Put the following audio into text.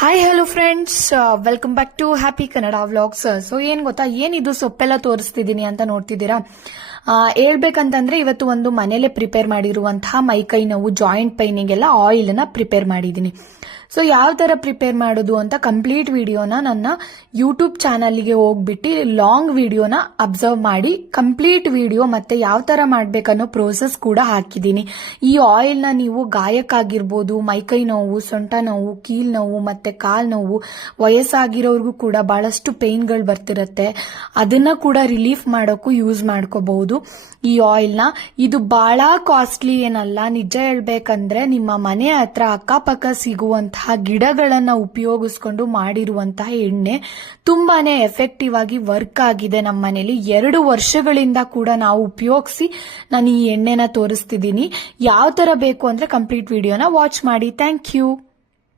Hi hello friends, welcome back to happy Kannada vlogs. So ಏನ್ ಗೊತ್ತಾ, ಏನಿದು ಸೊಪ್ಪೆಲ್ಲ ತೋರಿಸ್ತಿದ್ದೀನಿ ಅಂತ ನೋಡ್ತಿದ್ದೀರಾ. ಹೇಳ್ಬೇಕಂತಂದ್ರೆ ಇವತ್ತು ಒಂದು ಮನೇಲೆ ಪ್ರಿಪೇರ್ ಮಾಡಿರುವಂತಹ ಮೈಕೈ ನೋವು ಜಾಯಿಂಟ್ ಪೈನಿಗೆಲ್ಲ ಆಯಿಲ್ ನ ಪ್ರಿಪೇರ್ ಮಾಡಿದ್ದೀನಿ. ಸೊ ಯಾವ ತರ ಪ್ರಿಪೇರ್ ಮಾಡೋದು ಅಂತ ಕಂಪ್ಲೀಟ್ ವಿಡಿಯೋನ ನನ್ನ ಯೂಟ್ಯೂಬ್ ಚಾನಲ್ಗೆ ಹೋಗ್ಬಿಟ್ಟು ಲಾಂಗ್ ವಿಡಿಯೋನ ಅಬ್ಸರ್ವ್ ಮಾಡಿ ಕಂಪ್ಲೀಟ್ ವಿಡಿಯೋ ಮತ್ತೆ ಯಾವ ತರ ಮಾಡ್ಬೇಕನ್ನೋ ಪ್ರೋಸೆಸ್ ಕೂಡ ಹಾಕಿದ್ದೀನಿ. ಈ ಆಯಿಲ್ ನ ನೀವು ಗಾಯಕ್ಕಾಗಿರ್ಬೋದು, ಮೈಕೈ ನೋವು, ಸೊಂಟ ನೋವು, ಕೀಲ್ ನೋವು ಮತ್ತೆ ಕಾಲ್ ನೋವು, ವಯಸ್ಸಾಗಿರೋರ್ಗೂ ಕೂಡ ಬಹಳಷ್ಟು ಪೇನ್ಗಳು ಬರ್ತಿರತ್ತೆ, ಅದನ್ನ ಕೂಡ ರಿಲೀಫ್ ಮಾಡೋಕ್ಕೂ ಯೂಸ್ ಮಾಡ್ಕೋಬಹುದು ಈ ಆಯಿಲ್ ನ. ಇದು ಬಹಳ ಕಾಸ್ಟ್ಲಿ ಏನಲ್ಲ, ನಿಜ ಹೇಳ್ಬೇಕಂದ್ರೆ ನಿಮ್ಮ ಮನೆ ಹತ್ರ ಅಕ್ಕಪಕ್ಕ ಸಿಗುವಂತಹ ಗಿಡಗಳನ್ನ ಉಪಯೋಗಿಸ್ಕೊಂಡು ಮಾಡಿರುವಂತಹ ಎಣ್ಣೆ ತುಂಬಾನೇ ಎಫೆಕ್ಟಿವ್ ಆಗಿ ವರ್ಕ್ ಆಗಿದೆ. ನಮ್ಮ ಮನೇಲಿ 2 ವರ್ಷಗಳಿಂದ ಕೂಡ ನಾವು ಉಪಯೋಗಿಸಿ ನಾನು ಈ ಎಣ್ಣೆನ ತೋರಿಸ್ತಿದ್ದೀನಿ. ಯಾವ ತರ ಬೇಕು ಅಂದ್ರೆ ಕಂಪ್ಲೀಟ್ ವಿಡಿಯೋನ ವಾಚ್ ಮಾಡಿ. Thank you.